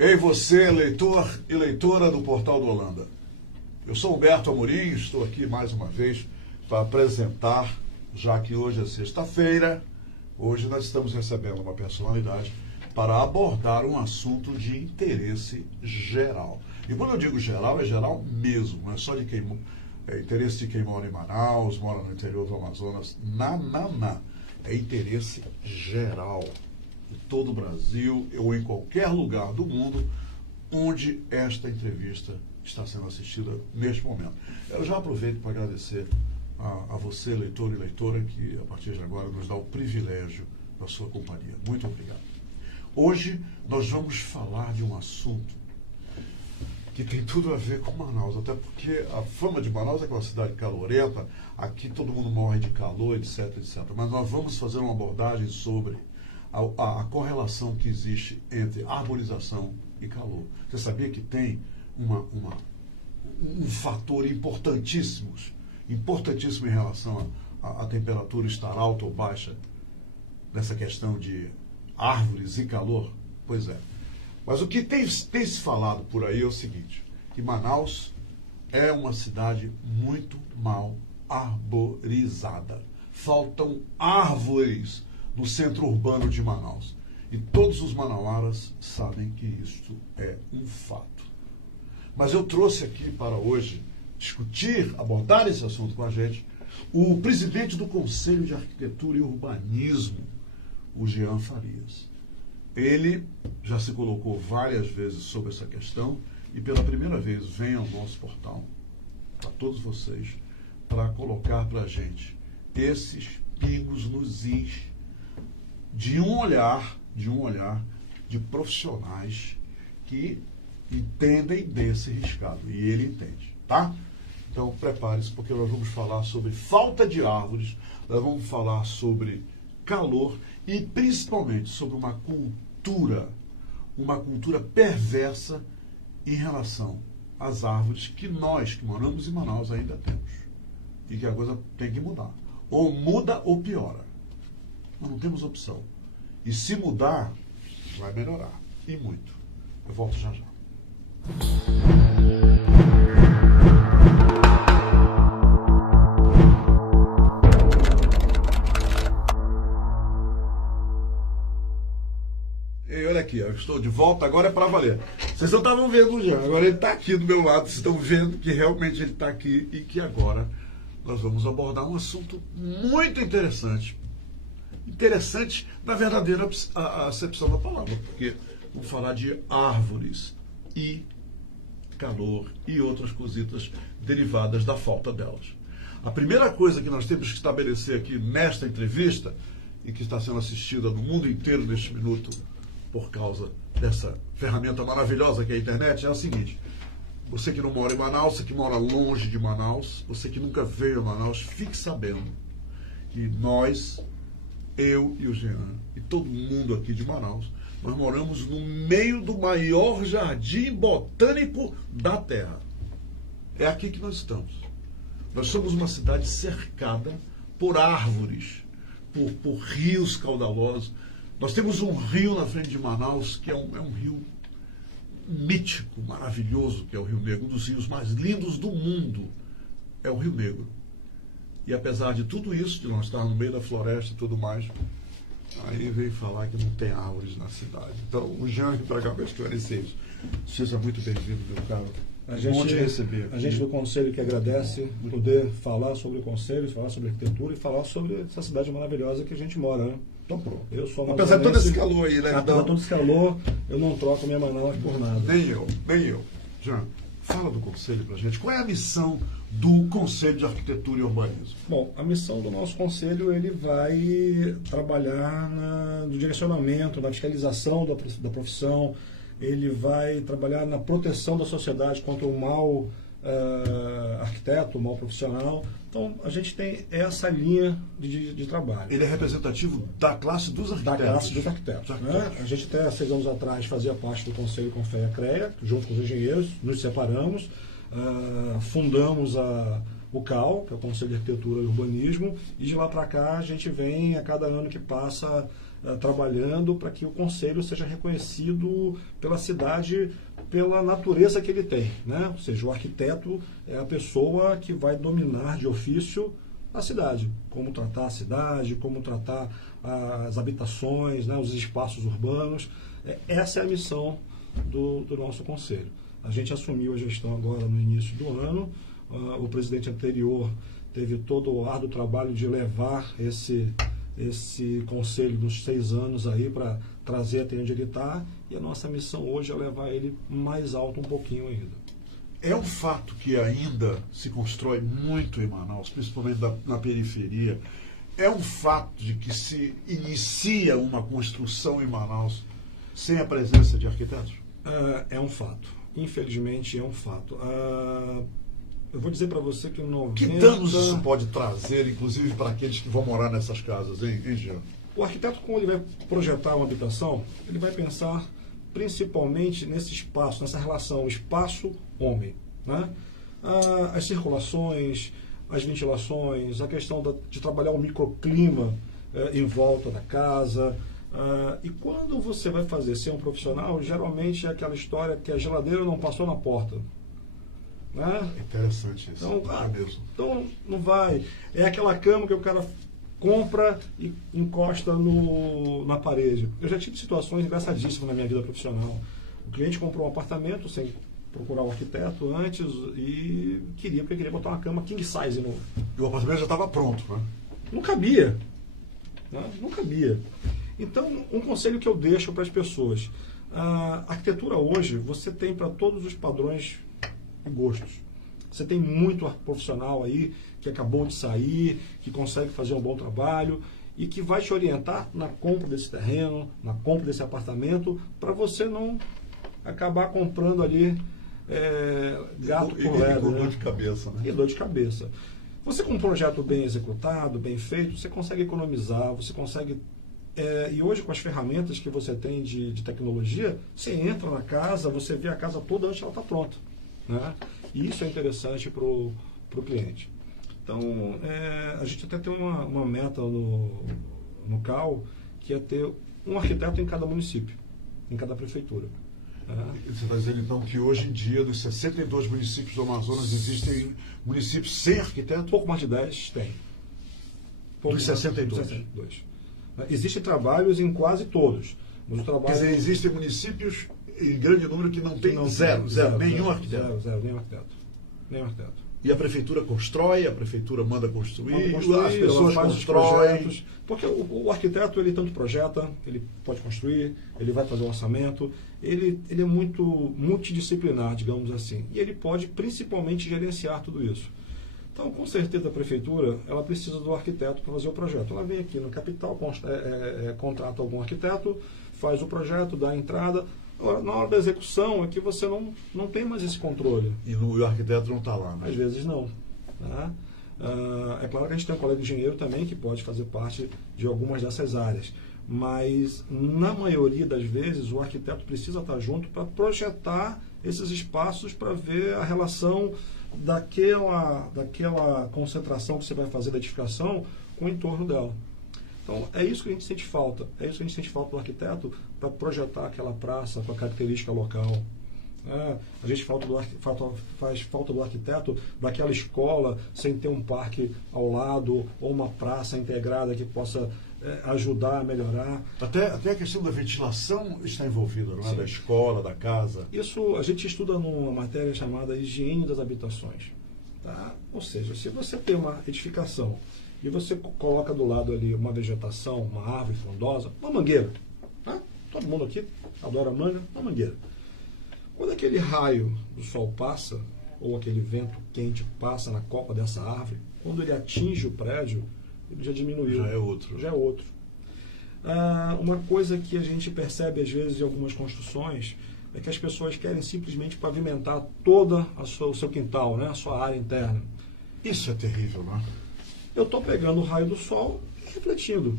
Ei você, leitor e leitora do Portal do Holanda. Eu sou Humberto Amorim, estou aqui mais uma vez para apresentar, já que hoje é sexta-feira, hoje nós estamos recebendo uma personalidade para abordar um assunto de interesse geral. E quando eu digo geral, é geral mesmo, não é só de quem interesse de quem mora em Manaus, mora no interior do Amazonas, não. É interesse geral de todo o Brasil ou em qualquer lugar do mundo onde esta entrevista está sendo assistida neste momento. Eu já aproveito para agradecer a você, leitor e leitora, que a partir de agora nos dá o privilégio da sua companhia. Muito obrigado. Hoje nós vamos falar de um assunto que tem tudo a ver com Manaus, até porque a fama de Manaus é aquela cidade calorenta, aqui todo mundo morre de calor, etc. Mas nós vamos fazer uma abordagem sobre a correlação que existe entre arborização e calor. Você sabia que tem um fator importantíssimo em relação à temperatura estar alta ou baixa, nessa questão de árvores e calor? Pois é. Mas o que tem se falado por aí é o seguinte, que Manaus é uma cidade muito mal arborizada. Faltam árvores no centro urbano de Manaus. E todos os manauaras sabem que isto é um fato. Mas eu trouxe aqui para hoje discutir, abordar esse assunto com a gente, o presidente do Conselho de Arquitetura e Urbanismo, o Jean Farias. Ele já se colocou várias vezes sobre essa questão e pela primeira vez vem ao nosso portal, para todos vocês, para colocar para a gente esses pingos nos is de um olhar de profissionais que entendem desse riscado. E ele entende, tá? Então prepare-se, porque nós vamos falar sobre falta de árvores, nós vamos falar sobre calor e principalmente sobre uma cultura perversa em relação às árvores que nós, que moramos em Manaus, ainda temos. E que a coisa tem que mudar. Ou muda ou piora. Nós não temos opção. E se mudar, vai melhorar. E muito. Eu volto já. Olha aqui, eu estou de volta, agora é para valer. Vocês não estavam vendo o Jean, agora ele está aqui do meu lado, vocês estão vendo que realmente ele está aqui e que agora nós vamos abordar um assunto muito interessante. Interessante na verdadeira acepção da palavra, porque vamos falar de árvores e calor e outras cositas derivadas da falta delas. A primeira coisa que nós temos que estabelecer aqui nesta entrevista, e que está sendo assistida no mundo inteiro neste minuto, por causa dessa ferramenta maravilhosa que é a internet, é o seguinte: você que não mora em Manaus, você que mora longe de Manaus, você que nunca veio a Manaus, fique sabendo que nós, eu e o Jean, e todo mundo aqui de Manaus, nós moramos no meio do maior jardim botânico da Terra. É aqui que nós estamos. Nós somos uma cidade cercada por árvores, por rios caudalosos. Nós temos um rio na frente de Manaus, que é um rio mítico, maravilhoso, que é o Rio Negro, um dos rios mais lindos do mundo, é o Rio Negro. E apesar de tudo isso, de nós estar no meio da floresta e tudo mais, aí vem falar que não tem árvores na cidade. Então, o Jean vem para cá para esclarecer isso. Seja muito bem-vindo, meu caro. Bom te receber. A gente do Conselho que agradece poder falar sobre o Conselho, falar sobre arquitetura e falar sobre essa cidade maravilhosa que a gente mora, né? Então, pronto. Eu sou apesar de todo esse calor aí, né? Apesar de todo esse calor, eu não troco minha Manaus por nada. Nem eu. Jean, fala do Conselho pra gente. Qual é a missão do Conselho de Arquitetura e Urbanismo? Bom, a missão do nosso Conselho, ele vai trabalhar no direcionamento, na fiscalização da profissão, ele vai trabalhar na proteção da sociedade contra o mau arquiteto, o mau profissional. Então, a gente tem essa linha de trabalho. Ele é representativo da classe dos arquitetos? Da classe dos arquitetos. Né? A gente até 6 anos atrás fazia parte do Conselho Confea-CREA, junto com os engenheiros, nos separamos, fundamos o CAL, que é o Conselho de Arquitetura e Urbanismo, e de lá para cá a gente vem, a cada ano que passa, trabalhando para que o conselho seja reconhecido pela cidade, pela natureza que ele tem, né? Ou seja, o arquiteto é a pessoa que vai dominar de ofício a cidade, como tratar a cidade, como tratar as habitações, né, os espaços urbanos. Essa é a missão do nosso conselho. A gente assumiu a gestão agora no início do ano. O presidente anterior teve todo o árduo trabalho de levar esse conselho dos 6 anos aí para trazer até onde ele está, e a nossa missão hoje é levar ele mais alto um pouquinho ainda. É um fato que ainda se constrói muito em Manaus, principalmente na periferia. É um fato de que se inicia uma construção em Manaus sem a presença de arquitetos? É um fato. Infelizmente é um fato. Eu vou dizer para você que 90... Que danos isso pode trazer, inclusive, para aqueles que vão morar nessas casas, hein, Jean? O arquiteto, quando ele vai projetar uma habitação, ele vai pensar principalmente nesse espaço, nessa relação espaço-homem, né? As circulações, as ventilações, a questão de trabalhar o microclima em volta da casa. E quando você vai fazer ser um profissional, geralmente é aquela história que a geladeira não passou na porta. Né? Interessante isso. Então não vai. É aquela cama que o cara compra e encosta na parede. Eu já tive situações engraçadíssimas na minha vida profissional. O cliente comprou um apartamento sem procurar um arquiteto antes e porque queria botar uma cama king size novo. E o apartamento já estava pronto, né? Não cabia. Né? Não cabia. Então, um conselho que eu deixo para as pessoas. A arquitetura hoje, você tem para todos os padrões e gostos. Você tem muito profissional aí que acabou de sair, que consegue fazer um bom trabalho e que vai te orientar na compra desse terreno, na compra desse apartamento, para você não acabar comprando ali gato por lebre. Com dor de cabeça, né? E dor de cabeça. Você com um projeto bem executado, bem feito, você consegue economizar, você consegue... e hoje, com as ferramentas que você tem de tecnologia, você entra na casa, você vê a casa toda antes de ela estar pronta. Né? E isso é interessante para o cliente. Então, a gente até tem uma meta no CAL, que é ter um arquiteto em cada município, em cada prefeitura. Você está dizendo, então, que hoje em dia, dos 62 municípios do Amazonas, existem municípios sem arquiteto? Pouco mais de 10 tem. Dos 62? 62. Existem trabalhos em quase todos. Mas o trabalho... Quer dizer, existem municípios em grande número que não tem nenhum arquiteto. Nenhum arquiteto. E a prefeitura constrói, a prefeitura manda construir, as pessoas constroem. Porque o arquiteto, ele tanto projeta, ele pode construir, ele vai fazer o orçamento, ele é muito multidisciplinar, digamos assim. E ele pode principalmente gerenciar tudo isso. Então, com certeza, a prefeitura ela precisa do arquiteto para fazer o projeto. Ela vem aqui no capital, contrata algum arquiteto, faz o projeto, dá a entrada. Agora, na hora da execução, é que você não tem mais esse controle. E o arquiteto não está lá, né? Às vezes não. Né? É claro que a gente tem um colega engenheiro também que pode fazer parte de algumas dessas áreas. Mas, na maioria das vezes, o arquiteto precisa estar junto para projetar esses espaços, para ver a relação daquela concentração que você vai fazer da edificação com o entorno dela. Então, é isso que a gente sente falta. É isso que a gente sente falta do arquiteto para projetar aquela praça com a característica local. A gente faz falta do arquiteto daquela escola sem ter um parque ao lado ou uma praça integrada que possa ajudar a melhorar. Até a questão da ventilação está envolvida, não é? Da escola, da casa. Isso a gente estuda numa matéria chamada higiene das habitações. Tá? Ou seja, se você tem uma edificação e você coloca do lado ali uma vegetação, uma árvore frondosa, uma mangueira. Tá? Todo mundo aqui adora manga, uma mangueira. Quando aquele raio do sol passa, ou aquele vento quente passa na copa dessa árvore, quando ele atinge o prédio, ele já diminuiu. Já é outro. Uma coisa que a gente percebe às vezes em algumas construções é que as pessoas querem simplesmente pavimentar toda o seu quintal, né? A sua área interna. Isso é terrível, não é? Eu estou pegando o raio do sol e refletindo.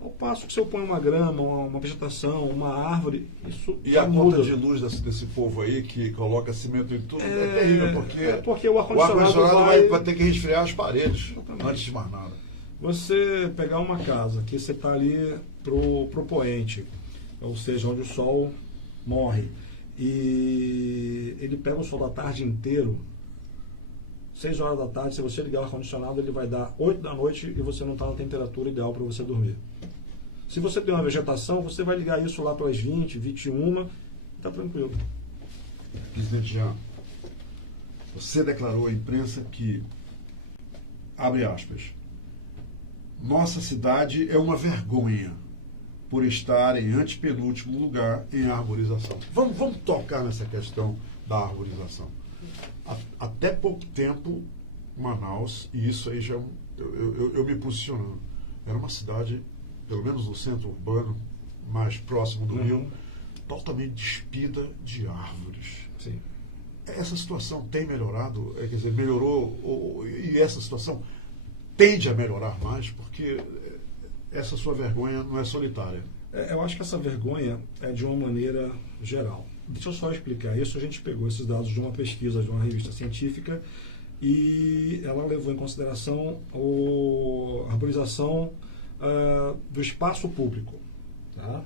Ao passo que se eu ponho uma grama, uma vegetação, uma árvore, isso e já a muda. conta de luz desse povo aí que coloca cimento em tudo é terrível, porque o ar-condicionado vai ter que resfriar as paredes. Exatamente. Antes de mais nada. Você pegar uma casa que você está ali pro poente, ou seja, onde o sol morre, e ele pega o sol da tarde inteiro, 6 horas da tarde, se você ligar o ar-condicionado, ele vai dar 8 da noite e você não está na temperatura ideal para você dormir. Se você tem uma vegetação, você vai ligar isso lá para as 20, 21, está tranquilo. Presidente Jean, você declarou à imprensa que, abre aspas, nossa cidade é uma vergonha por estar em antepenúltimo lugar em arborização. Vamos tocar nessa questão da arborização. Até pouco tempo, Manaus, e isso aí já eu me posicionando, era uma cidade, pelo menos no centro urbano, mais próximo do Rio, totalmente despida de árvores. Sim. Essa situação tem melhorado, quer dizer, melhorou, e essa situação tende a melhorar mais, porque essa sua vergonha não é solitária. Eu acho que essa vergonha é de uma maneira geral. Deixa eu só explicar isso. A gente pegou esses dados de uma pesquisa de uma revista científica e ela levou em consideração a arborização do espaço público. Tá?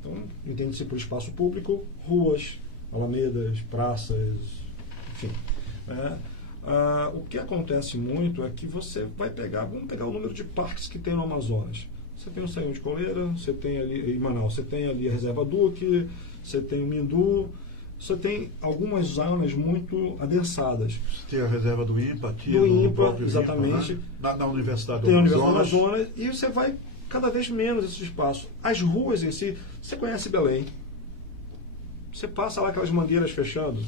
Então, entende-se por espaço público, ruas, alamedas, praças, enfim. O que acontece muito é que você vai vamos pegar o número de parques que tem no Amazonas. Você tem o Senhor de Coleira, você tem ali em Manaus, você tem ali a Reserva Duque, você tem o Mindu, você tem algumas zonas muito adensadas. Você tem a Reserva do INPA aqui, do INPA, INPA, exatamente. né? Na Universidade do Tem a Amazonas. Universidade do Amazonas, e você vai cada vez menos esse espaço. As ruas em si, você conhece Belém. Você passa lá aquelas mangueiras fechando,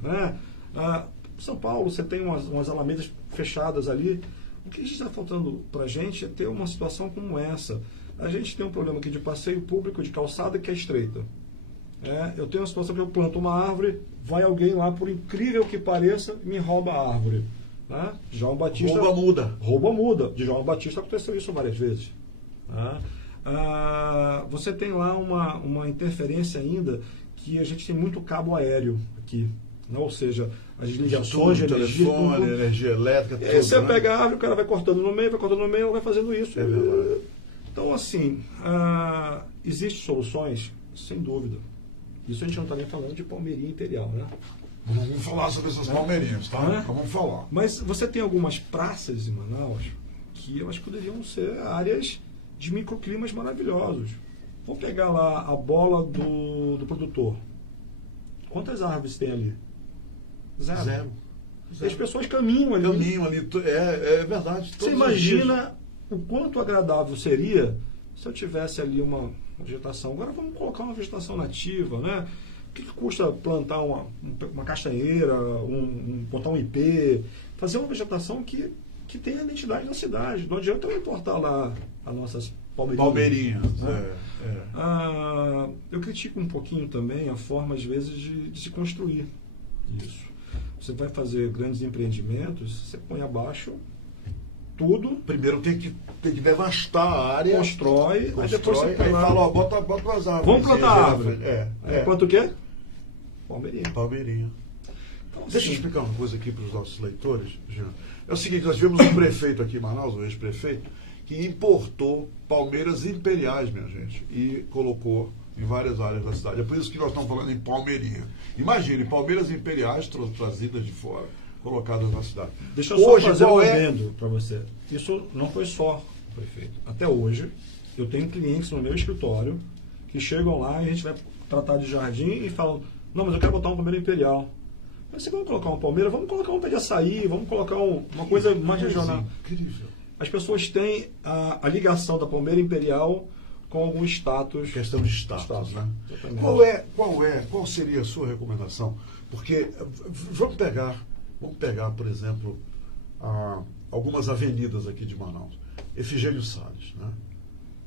né? São Paulo, você tem umas alamedas fechadas ali. O que está faltando para a gente é ter uma situação como essa. A gente tem um problema aqui de passeio público de calçada que é estreita. Eu tenho uma situação que eu planto uma árvore, vai alguém lá, por incrível que pareça, me rouba a árvore. Né? João Batista... Rouba muda. De João Batista aconteceu isso várias vezes. Você tem lá uma interferência ainda que a gente tem muito cabo aéreo aqui. Ou seja, as ligações de energia, telefone, energia elétrica, tudo. E aí você pega a árvore, o cara vai cortando no meio, ela vai fazendo isso. É verdade. Então, assim, existem soluções, sem dúvida. Isso a gente não está nem falando de Palmeirinha Imperial, né? Vamos falar sobre essas palmeirinhas, tá? Vamos falar. Mas você tem algumas praças em Manaus que elas poderiam ser áreas de microclimas maravilhosos. Vamos pegar lá a bola do produtor. Quantas árvores tem ali? Zero. As pessoas caminham ali. É verdade. Você imagina o quanto agradável seria se eu tivesse ali uma vegetação. Agora vamos colocar uma vegetação nativa, né? O que custa plantar uma castanheira, botar um ipê, fazer uma vegetação que tenha identidade na cidade. Não adianta eu importar lá as nossas palmeirinhas. Né? Eu critico um pouquinho também a forma, às vezes, de se construir isso. Você vai fazer grandes empreendimentos, você põe abaixo tudo. Primeiro tem que devastar a área. Constrói, aí depois você aí fala, bota umas árvores. Vamos plantar árvore. Quanto o quê? Palmeirinha. Então, Deixa eu explicar uma coisa aqui para os nossos leitores, Jean. É o seguinte, nós tivemos um prefeito aqui em Manaus, um ex-prefeito, que importou palmeiras imperiais, minha gente, e colocou em várias áreas da cidade. É por isso que nós estamos falando em palmeirinha. Imagine, palmeiras imperiais trazidas de fora, colocadas na cidade. Deixa eu só fazer um adendo para você. Isso não foi só, prefeito. Até hoje, eu tenho clientes no meu escritório que chegam lá e a gente vai tratar de jardim e falam, não, mas eu quero botar uma palmeira imperial. Mas se vamos colocar uma palmeira, vamos colocar um pé de açaí, vamos colocar uma coisa mais regional. Incrível. As pessoas têm a ligação da palmeira imperial com algum status. Questão de status, né? Qual seria a sua recomendação? Porque vamos pegar, por exemplo, algumas avenidas aqui de Manaus. Efigênio Salles, né?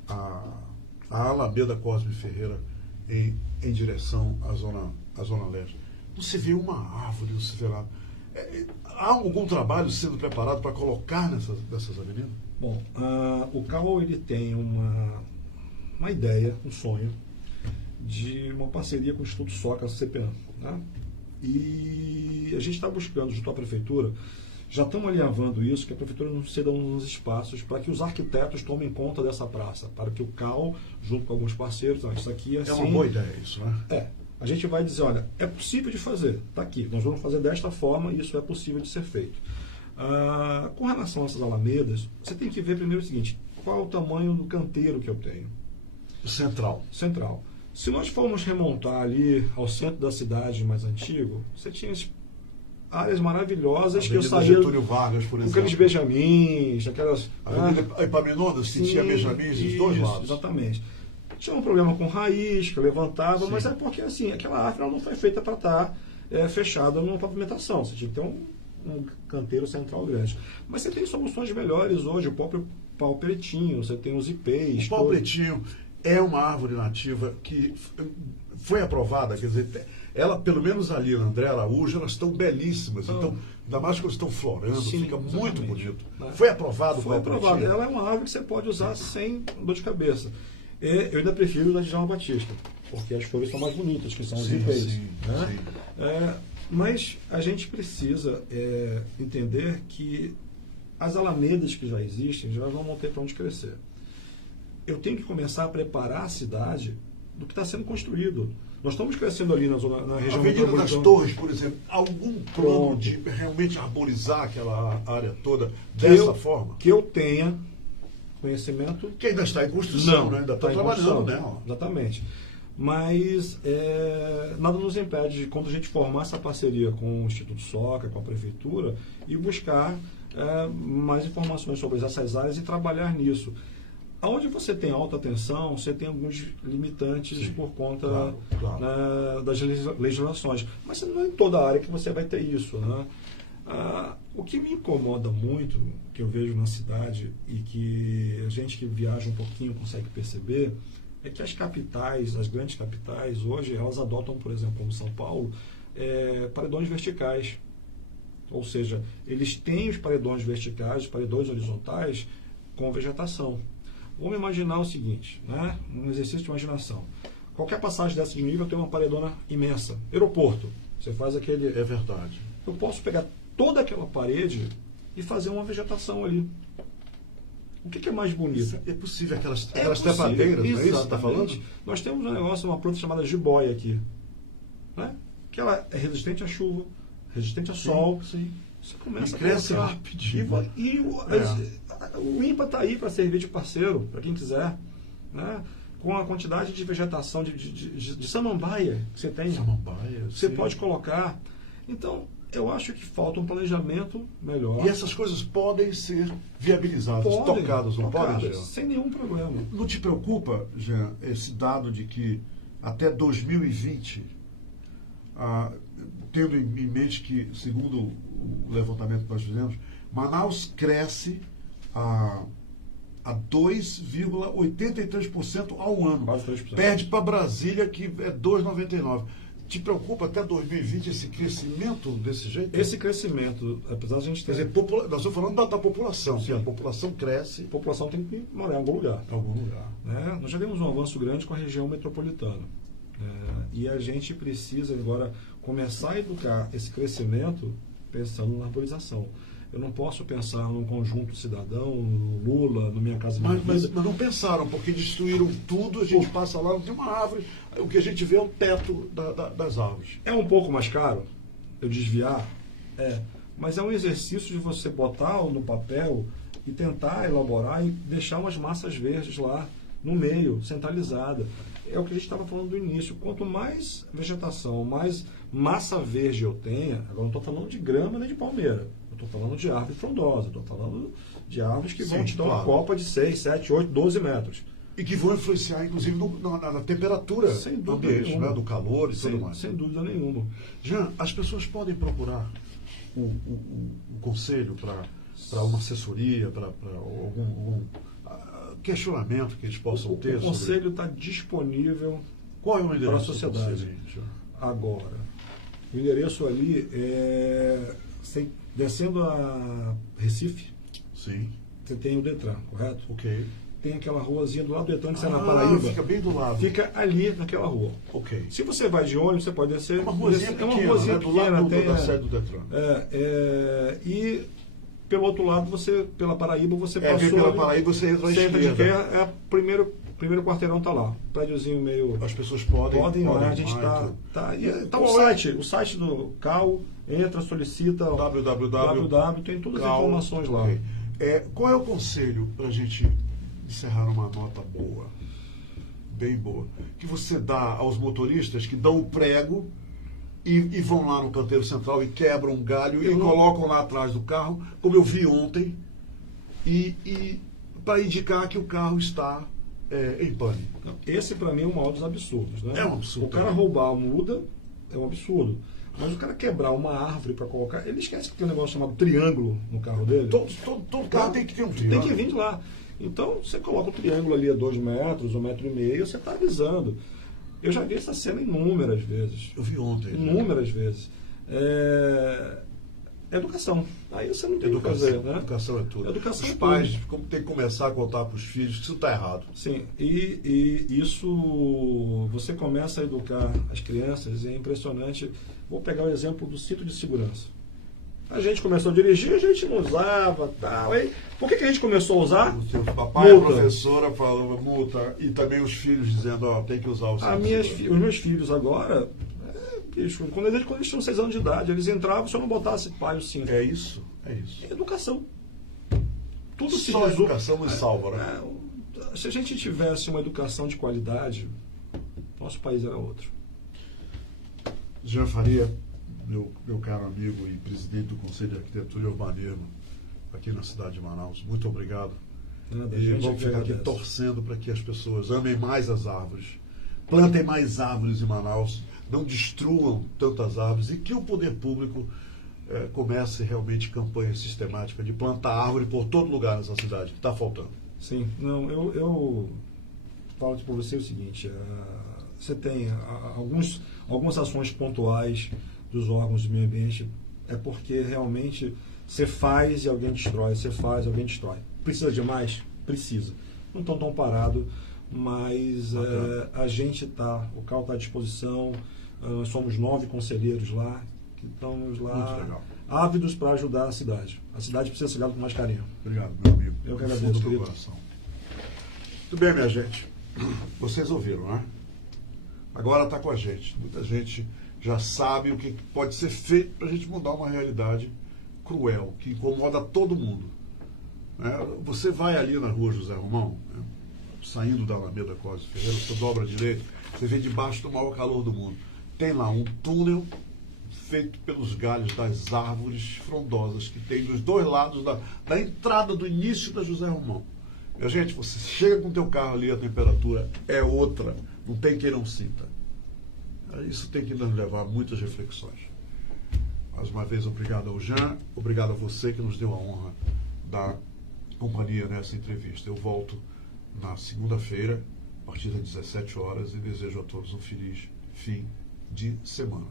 A Alameda Cosme Ferreira em direção à zona leste. Você vê uma árvore, você vê lá. Há algum trabalho sendo preparado para colocar nessas avenidas? Bom, o CAU ele tem uma ideia, um sonho de uma parceria com o Instituto Socas CPAM, né? E a gente está buscando, junto à prefeitura, já estamos alinhavando isso, que a prefeitura não ceda uns espaços para que os arquitetos tomem conta dessa praça, para que o CAL, junto com alguns parceiros, isso aqui é assim... É uma boa ideia isso, né? A gente vai dizer, olha, é possível de fazer, está aqui, nós vamos fazer desta forma e isso é possível de ser feito. Com relação a essas alamedas, você tem que ver primeiro o seguinte, qual é o tamanho do canteiro que eu tenho? Central. Se nós formos remontar ali ao centro da cidade mais antigo, você tinha áreas maravilhosas que eu saía... Getúlio Vargas, por exemplo. Aqueles benjamins, aquelas... A Epaminondas tinha benjamins dos dois lados. Exatamente. Tinha um problema com raiz, que eu levantava, mas é porque assim, aquela árvore ela não foi feita para estar fechada numa pavimentação. Você tinha que ter um canteiro central grande. Mas você tem soluções melhores hoje, o próprio pau pretinho, você tem os ipês. O pau pretinho é uma árvore nativa que foi aprovada, quer dizer, ela, pelo menos ali na André Araújo, elas estão belíssimas. Então, ainda mais quando estão florando, fica muito bonito. Foi aprovado o pau pretinho? Ela é uma árvore que você pode usar sem dor de cabeça. Eu ainda prefiro da Djalma Batista, porque as flores são mais bonitas, que são os ipês. Mas a gente precisa entender que as alamedas que já existem, já não vão ter para onde crescer. Eu tenho que começar a preparar a cidade do que está sendo construído. Nós estamos crescendo ali na região Avenida das Torres, por exemplo, algum plano de realmente arborizar aquela área toda dessa forma? Que eu tenha conhecimento... Que ainda está em construção, né? Ainda está trabalhando, né? Exatamente. Mas nada nos impede de, quando a gente formar essa parceria com o Instituto Soca, com a Prefeitura, e buscar mais informações sobre essas áreas e trabalhar nisso. Onde você tem alta tensão, você tem alguns limitantes por conta das legislações. Mas não é em toda a área que você vai ter isso, né? O que me incomoda muito, que eu vejo na cidade e que a gente que viaja um pouquinho consegue perceber, é que as capitais, as grandes capitais, hoje elas adotam, por exemplo, como São Paulo, paredões verticais. Ou seja, eles têm os paredões verticais, os paredões horizontais com vegetação. Vamos imaginar o seguinte, né? Um exercício de imaginação. Qualquer passagem dessa de nível tem uma paredona imensa. Aeroporto, você faz aquele... É verdade. Eu posso pegar toda aquela parede e fazer uma vegetação ali. O que é mais bonito? É possível, aquelas trepadeiras, não é isso que você está falando? Nós temos um negócio, uma planta chamada jiboia aqui, né? Que ela é resistente à chuva, resistente a sol. Sim. Você começa a crescer rapidinho. E o INPA está aí para servir de parceiro, para quem quiser, né? Com a quantidade de vegetação, de samambaia que você tem. Você pode colocar. Então, eu acho que falta um planejamento melhor. E essas coisas podem ser viabilizadas, tocadas, não podem? Sem nenhum problema. Não te preocupa, Jean, esse dado de que até 2020, tendo em mente que, segundo o levantamento que nós fizemos, Manaus cresce a 2,83% ao ano. Quase 3%. Perde para Brasília, que é 2,99%. Te preocupa até 2020 esse crescimento desse jeito? Esse crescimento, apesar de a gente ter... Quer dizer, nós estamos falando da população. Se a população cresce... A população tem que morar em algum lugar. Né? Nós já vimos um avanço grande com a região metropolitana. E a gente precisa agora começar a educar esse crescimento pensando na arborização. Eu não posso pensar num conjunto cidadão, no Lula, no Minha Casa Minha Vida. Mas não pensaram, porque destruíram tudo, a gente passa lá, não tem uma árvore, o que a gente vê é o teto das árvores. É um pouco mais caro eu desviar? Mas é um exercício de você botar no papel e tentar elaborar e deixar umas massas verdes lá no meio, centralizada. É o que a gente estava falando do início. Quanto mais vegetação, mais massa verde eu tenha, agora não estou falando de grama nem de palmeira, eu estou falando de árvore frondosa, estou falando de árvores que vão te dar uma copa de 6, 7, 8, 12 metros. E que vão influenciar, inclusive, na temperatura do ambiente, né? Do calor e tudo mais. Sem dúvida nenhuma. Jean, as pessoas podem procurar um conselho para uma assessoria, para algum questionamento que eles possam ter? O conselho está disponível. Qual é o endereço para a sociedade? Agora, o endereço ali descendo a Recife. Sim. Você tem o Detran, correto? Ok. Tem aquela ruazinha do lado do Detran que sai na Paraíba. Fica bem do lado. Fica ali naquela rua. Ok. Se você vai de ônibus, você pode descer. É uma ruazinha pequena, do lado da sede do Detran. E pelo outro lado, pela Paraíba, você passou... Vem pela Paraíba, você entra à esquerda. esquerda. Primeiro quarteirão tá lá. Prédiozinho meio... As pessoas podem ir lá, a gente tá o site do CAU, entra, solicita... www, tem todas as informações lá. Qual é o conselho para a gente encerrar uma nota boa, bem boa, que você dá aos motoristas que dão o prego e vão lá no canteiro central e quebram um galho e colocam lá atrás do carro, como eu vi ontem, e para indicar que o carro está em pane? Esse, para mim, é o maior dos absurdos. Né? É um absurdo. O cara roubar a muda é um absurdo. Mas o cara quebrar uma árvore para colocar... Ele esquece que tem um negócio chamado triângulo no carro dele. Todo carro tem que ter um triângulo. Tem que vir de lá. Então, você coloca o triângulo ali a 2 metros, 1,5 metros, você está avisando. Eu já vi essa cena inúmeras vezes. Eu vi ontem. Inúmeras vezes. Educação. Aí você não tem o que fazer, né? Educação é tudo. Educação Os pais têm que começar a contar para os filhos que isso está errado. Sim, e isso, você começa a educar as crianças, é impressionante. Vou pegar o exemplo do cinto de segurança. A gente começou a dirigir, a gente não usava, tal. Aí, por que a gente começou a usar? O seu papai, a professora, falava multa, e também os filhos dizendo, tem que usar o cinto. Os meus filhos agora, quando eles tinham 6 anos de idade, eles entravam, se eu não botasse pai o cinto. É isso. Educação. Tudo só educação nos salva, né? Se a gente tivesse uma educação de qualidade, nosso país era outro. Jean Faria, meu caro amigo e presidente do Conselho de Arquitetura e Urbanismo aqui na cidade de Manaus, muito obrigado. E vamos ficar aqui torcendo para que as pessoas amem mais as árvores, plantem mais árvores em Manaus, não destruam tantas árvores e que o poder público comece realmente campanha sistemática de plantar árvore por todo lugar nessa cidade, que está faltando. Sim, não, eu falo para você o seguinte, você tem algumas ações pontuais dos órgãos de meio ambiente, é porque realmente você faz e alguém destrói, você faz e alguém destrói. Precisa de mais? Precisa. Não estão tão parado, mas a gente está, o CAU está à disposição, nós somos 9 conselheiros lá, que estamos lá ávidos para ajudar a cidade. A cidade precisa ser olhada com mais carinho. Obrigado, meu amigo. Eu que agradeço, querido. Tudo bem, minha gente. Vocês ouviram, né? Agora está com a gente. Muita gente já sabe o que pode ser feito para a gente mudar uma realidade cruel, que incomoda todo mundo. Você vai ali na rua José Romão, saindo da Alameda Cosme Ferreira, você dobra à direita, você vê debaixo do maior calor do mundo. Tem lá um túnel feito pelos galhos das árvores frondosas que tem dos 2 lados da entrada do início da José Romão. Minha gente, você chega com o teu carro ali, a temperatura é outra, não tem quem não sinta. Isso tem que nos levar a muitas reflexões. Mais uma vez, obrigado ao Jean, obrigado a você que nos deu a honra da companhia nessa entrevista. Eu volto na segunda-feira, a partir das 17 horas, e desejo a todos um feliz fim de semana.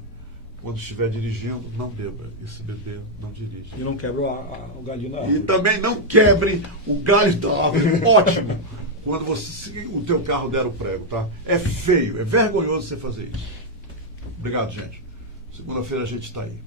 Quando estiver dirigindo, não beba. E se beber, não dirige. E não quebra o galho da árvore. E também não quebre o galho da árvore. Ótimo! Quando o teu carro der o prego, tá? É feio, é vergonhoso você fazer isso. Obrigado, gente. Segunda-feira a gente está aí.